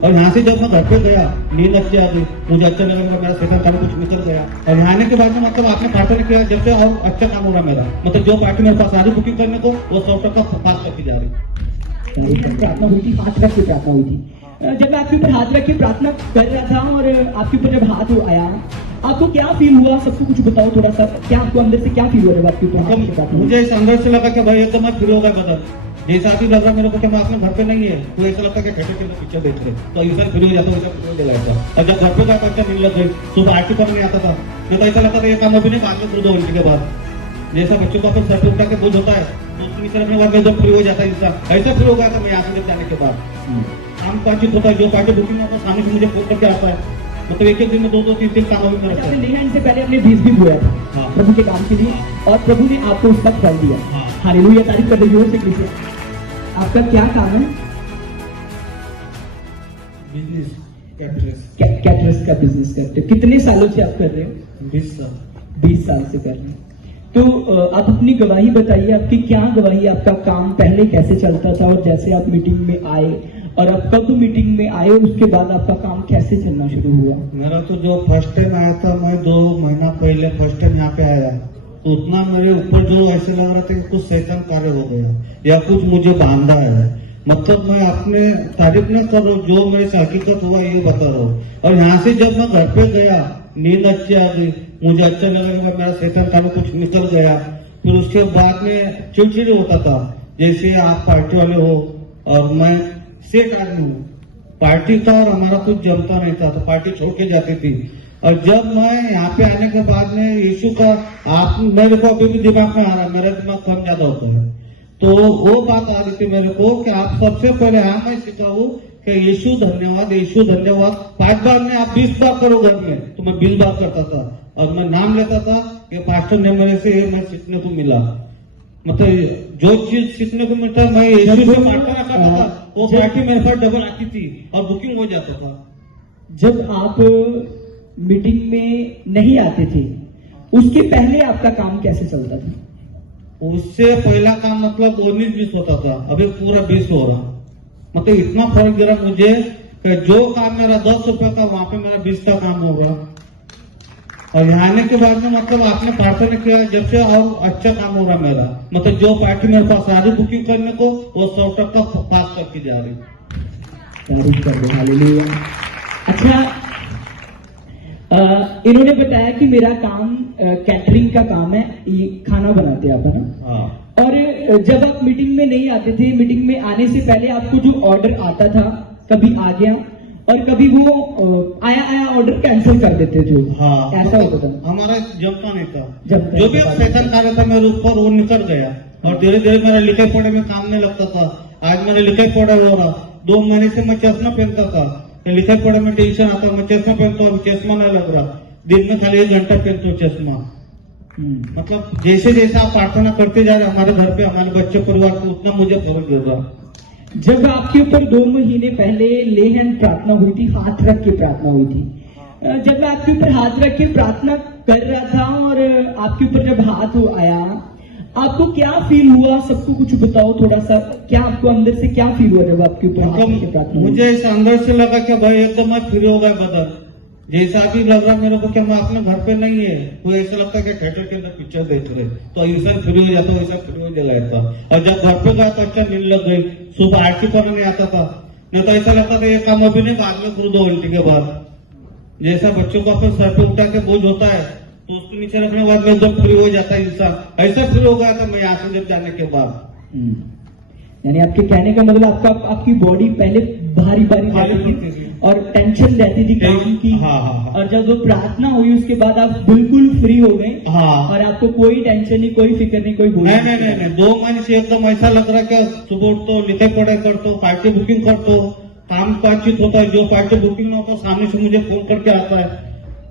और यहाँ से जब मैं घर पे गया, नींद अच्छी आ गई, मुझे अच्छा लगा, मेरा सेकंड काम कुछ निकल गया। और यहाँ आने के बाद में मतलब आपने प्रार्थना किया, जब से और अच्छा काम हो रहा मेरा, मतलब जो पार्टी मेरे पास आ रही बुकिंग करने को, वो 100% पास करती जा रही। प्रार्थना हुई थी, हाथ रख के प्रार्थना हुई थी। जब मैं आपके ऊपर हाथ रख के प्रार्थना कर रहा था और आपके ऊपर जब हाथ आया, आपको क्या फील हुआ? सबको कुछ बताओ थोड़ा सा, क्या आपको अंदर से क्या फील हो रहा है आपके ऊपर हाथ रख के प्रार्थना? मुझे इस अंदर से लगा कि भाई एकदम मैं फ्री हो गया बदल, जैसा भी लग रहा मेरे को कि मैं अपने घर पे नहीं है, तो ऐसा लगता है कि थिएटर के अंदर पिक्चर देख रहे, तो ऐसा फ्री हो जाता, वैसा फ्री हो जाता। और जब घर पे जाता अच्छा नींद लग गई, सुबह आरती पर नहीं आता था, नहीं तो ऐसा लगता था ये काम अभी नहीं, बाद में करूँ 2 घंटे के बाद। जैसा बच्चों को अपन सर पे उठा के बोझ होता है, तो उसकी तरफ बाद में एकदम फ्री हो जाता है इंसान, ऐसा फ्री हो गया था मैं यहाँ से जाने के बाद। काम बातचीत होता है, जो पार्टी बुकिंग होता है सामने से मुझे फोन करके आता है, मतलब एक एक दिन में 2-2, 3-3 काम अभी करता है। लेहन से पहले अपने बीज भी बोया था प्रभु के काम के लिए, और प्रभु ने आपको उसका फल दिया। हालेलुया, तारीफ कर दीजिए जोर से किसी। आपका क्या काम है? Business caterers. कैटरस का बिजनेस करते हो। कितने सालों से आप कर रहे हो? 20 साल। 20 साल से कर रहे हैं। तो आप अपनी गवाही बताइए, आपकी क्या गवाही, आपका काम पहले कैसे चलता था और जैसे आप मीटिंग में आए, और आप कब मीटिंग में आए, उसके बाद आपका काम कैसे चलना शुरू हुआ? मेरा तो जो फर्स्ट टाइम आया था, मैं 2 महीना पहले फर्स्ट टाइम यहाँ पे आया, तो उतना मेरे ऊपर जो ऐसे लग रहा था कि कुछ शैतान कार्य हो गया या कुछ मुझे बांधा है। मतलब मैं अपने तारीफ न कर रहा हूँ, जो मेरे से हकीकत हुआ ये बता रहा हूँ। और यहाँ से जब मैं घर पे गया, नींद अच्छी आ गई, मुझे अच्छा लगा कि मेरा शैतान कार्य कुछ निकल गया। फिर उसके बाद में चिड़चिड़ी होता था, जैसे आप पार्टी वाले हो और मैं सेठ आदमी हूँ, पार्टी का और हमारा कुछ जमता नहीं था, तो पार्टी छोड़ के जाती थी। और जब मैं यहाँ पे आने के बाद में यीशु का, आप मेरे को अभी भी दिमाग में आ रहा है, मेरा दिमाग कम ज्यादा होता है, तो वो बात आ रही थी मेरे को कि आप सबसे पहले हाँ मैं सिखाऊं कि यीशु धन्यवाद, यीशु धन्यवाद 5 बार में आप 20 बार करो घर में, तो मैं 20 बार करता था और मैं नाम लेता था कि पास्टर ने मेरे से ये मैं सीखने को मिला। मतलब जो चीज सीखने को मिलता है, मैं यीशु से प्रार्थना करता था, वो पार्टी मेरे पास डबल आती थी और बुकिंग हो जाता था। जब आप मीटिंग में नहीं आते थे, उसके पहले आपका काम कैसे चलता था? उससे पहला काम मतलब 19-20 होता था, अभी पूरा 20 हो रहा। मतलब इतना फर्क गिरा मुझे कि जो काम मेरा 10 रुपए का, वहां पे मेरा 20 का काम हो रहा। और यहाँ आने के बाद में मतलब आपने प्रार्थना किया, जब से और अच्छा काम हो रहा मेरा, मतलब जो पार्टी मेरे पास आ रही बुकिंग करने को, वो 100% पास करके जा रही। तारीफ कर दो, हालेलुया। अच्छा, इन्होंने बताया कि मेरा काम कैटरिंग का काम है, ये खाना बनाते हैं आप, है ना? हाँ। और जब आप मीटिंग में नहीं आते थे, मीटिंग में आने से पहले आपको जो ऑर्डर आता था, कभी आ गया और कभी वो आया ऑर्डर कैंसिल कर देते थे। हाँ, ऐसा होता था। हमारा जमता नहीं था, जमता जो भी शैतान कार्य था मेरे ऊपर वो निकल गया और धीरे धीरे मेरा लिखाई पढ़े में काम नहीं लगता था। आज मेरा लिखाई पढ़ा हो रहा, 2 महीने से मैं चश्मा पहनता था, लिखाई पढ़े में टेंशन आता, मैं चश्मा पहनता हूँ, चश्मा नहीं लग रहा, दिन में खाली 1 घंटा पहनता हूँ चश्मा। मतलब जैसे जैसे आप प्रार्थना करते जा रहे हमारे घर पे, हमारे बच्चे परिवार को, उतना मुझे फर्क गिर रहा। जब आपके ऊपर 2 महीने पहले लेहन प्रार्थना हुई थी, हाथ रख के प्रार्थना हुई थी, जब मैं आपके ऊपर हाथ रख के प्रार्थना कर रहा था और आपके ऊपर जब हाथ आया, आपको क्या फील हुआ? सबको कुछ बताओ थोड़ा सा, क्या आपको अंदर से क्या फील हुआ जब आपके ऊपर हाथ रख के प्रार्थना? मुझे इस अंदर से लगा कि भाई एकदम मैं फ्री हो गया बदल, जैसा भी लग रहा मेरे को कि मैं अपने घर पे नहीं है, तो ऐसा लगता है कि थिएटर के अंदर पिक्चर देख रहे, तो इंसान फ्री हो जाता, वैसा फ्री हो जाता। और जब घर पे गया तो अच्छा नींद लग गई, सुबह आरती पर नहीं आता था, नहीं तो ऐसा लगता था ये काम अभी नहीं, बाद में करूँ 2 घंटे के बाद। जैसा बच्चों को अपन सर पे उठा के बोझ होता है, तो उसको नीचे रखने के बाद में एकदम फ्री हो जाता है इंसान, ऐसा फ्री हो गया था मैं यहाँ से जब जाने के बाद। यानी आपके कहने का मतलब आपकी बॉडी पहले भारी रहती थी और टेंशन रहती थी काम की। हाँ। और जब वो प्रार्थना हुई उसके बाद आप बिल्कुल फ्री हो गए। हाँ। और आपको कोई टेंशन नहीं, कोई फिक्र नहीं, कोई नहीं। 2 महीने से एकदम ऐसा लग रहा कि सुबह उठतो, लिखाई पढ़ाई करतो, पार्टी बुकिंग करतो, काम बातचीत होता है, जो पार्टी बुकिंग होता है सामने से मुझे फोन करके आता है।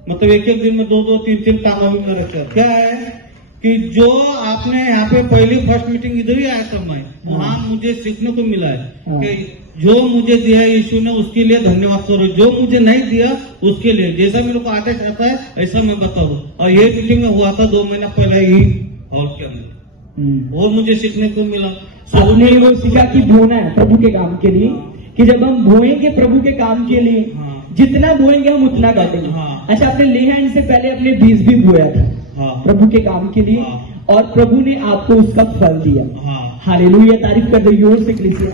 मतलब एक दिन में 2-2, 3-3 काम अभी मेरे से क्या है कि जो आपने यहाँ पे पहली फर्स्ट मीटिंग इधर ही आया था मैं, वहाँ मुझे सीखने को मिला है कि जो मुझे दिया यीशु ने उसके लिए धन्यवाद करो, जो मुझे नहीं दिया उसके लिए, जैसा मेरे को आदेश आता है ऐसा मैं बताऊँ। और ये मीटिंग में हुआ था 2 महीना पहले ही हॉल के अंदर, और मुझे सीखने को मिला। आपने वो सीखा कि ढूंढना है प्रभु के काम के लिए, कि जब हम बोएंगे प्रभु के काम के लिए, हाँ। जितना बोएंगे हम उतना काटेंगे। हाँ। अच्छा, आपने ले हैंड से पहले अपने बीज भी बोया था हाँ। प्रभु के काम के लिए, हाँ। और प्रभु ने आपको उसका फल दिया। हाँ। हालेलुया, तारीफ कर दो जोर से कलीसिया।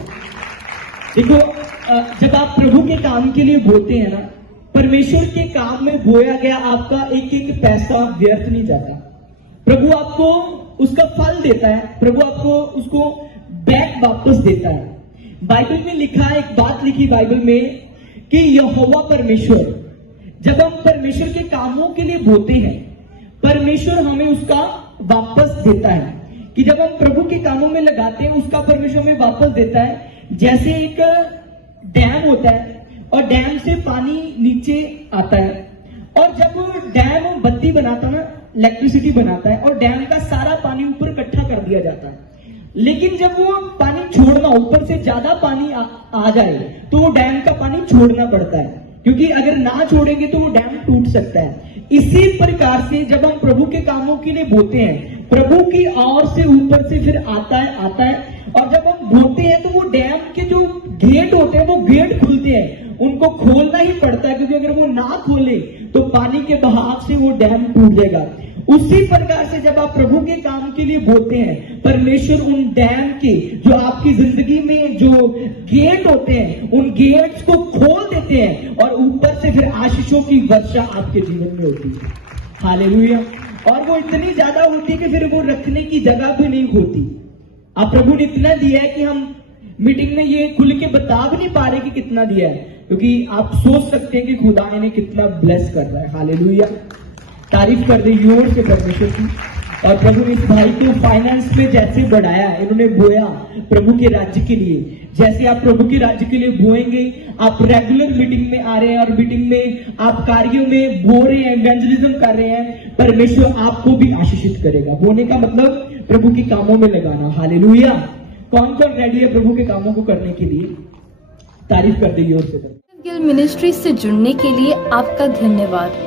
देखो, जब आप प्रभु के काम के लिए बोते हैं ना, परमेश्वर के काम में बोया गया आपका एक एक पैसा व्यर्थ नहीं जाता। प्रभु आपको उसका फल देता है, प्रभु आपको उसको बैक वापस देता है। बाइबल में लिखा है, एक बात लिखी बाइबल में कि यहोवा परमेश्वर, जब हम परमेश्वर के कामों के लिए बोते हैं, परमेश्वर हमें उसका वापस देता है। कि जब हम प्रभु के कामों में लगाते हैं, उसका परमेश्वर हमें वापस देता है। जैसे एक डैम होता है और डैम से पानी नीचे आता है, और जब डैम बत्ती बनाता है ना, इलेक्ट्रिसिटी बनाता है, और डैम का सारा पानी ऊपर इकट्ठा कर दिया जाता है। लेकिन जब वो पानी छोड़ना, ऊपर से ज्यादा पानी आ जाए तो वो डैम का पानी छोड़ना पड़ता है, क्योंकि अगर ना छोड़ेंगे तो वो डैम टूट सकता है। इसी प्रकार से जब हम प्रभु के कामों के लिए बोते हैं, प्रभु की ओर से ऊपर से फिर आता है, और जब हम बोते हैं तो वो डैम के जो गेट होते हैं वो गेट खुलते हैं, उनको खोलना ही पड़ता है, क्योंकि अगर वो ना खोले तो पानी के बहाव से वो डैम टूट जाएगा। उसी प्रकार से जब आप प्रभु के काम के लिए बोलते हैं, परमेश्वर उन डैम के, जो आपकी जिंदगी में जो गेट होते हैं, उन गेट्स को खोल देते हैं, और ऊपर से फिर आशीषों की वर्षा आपके जीवन में होती है। हालेलुया। और वो इतनी ज्यादा होती है कि फिर वो रखने की जगह भी नहीं होती। आप प्रभु ने इतना दिया है कि हम मीटिंग में ये खुल के बता भी नहीं पा रहे कि कितना दिया है, क्योंकि आप सोच सकते हैं कि खुदा ने कितना ब्लेस कर रहा है। हालेलुया, तारीफ कर दे जोर से परमेश्वर की। और प्रभु ने इस भाई को फाइनेंस में जैसे बढ़ाया, इन्होंने बोया प्रभु के राज्य के लिए। जैसे आप प्रभु के राज्य के लिए बोएंगे, आप रेगुलर मीटिंग में आ रहे हैं और मीटिंग में आप कार्यों में बो रहे हैं, इवेंजलिज्म कर रहे हैं, परमेश्वर आपको भी आशीषित करेगा। बोने का मतलब प्रभु के कामों में लगाना। हालेलुया। कौन कौन रेडी है प्रभु के कामों को करने के लिए? तारीफ कर दे जोर से। गिल मिनिस्ट्री से जुड़ने के लिए आपका धन्यवाद।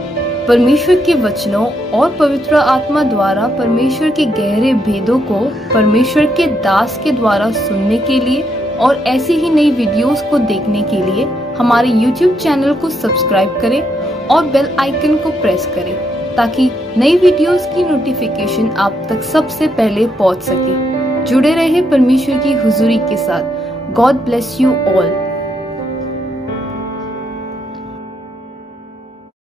परमेश्वर के वचनों और पवित्र आत्मा द्वारा परमेश्वर के गहरे भेदों को परमेश्वर के दास के द्वारा सुनने के लिए और ऐसी ही नई वीडियोस को देखने के लिए हमारे YouTube चैनल को सब्सक्राइब करें और बेल आइकन को प्रेस करें, ताकि नई वीडियोस की नोटिफिकेशन आप तक सबसे पहले पहुंच सके। जुड़े रहे परमेश्वर की हुजूरी के साथ। God bless you all.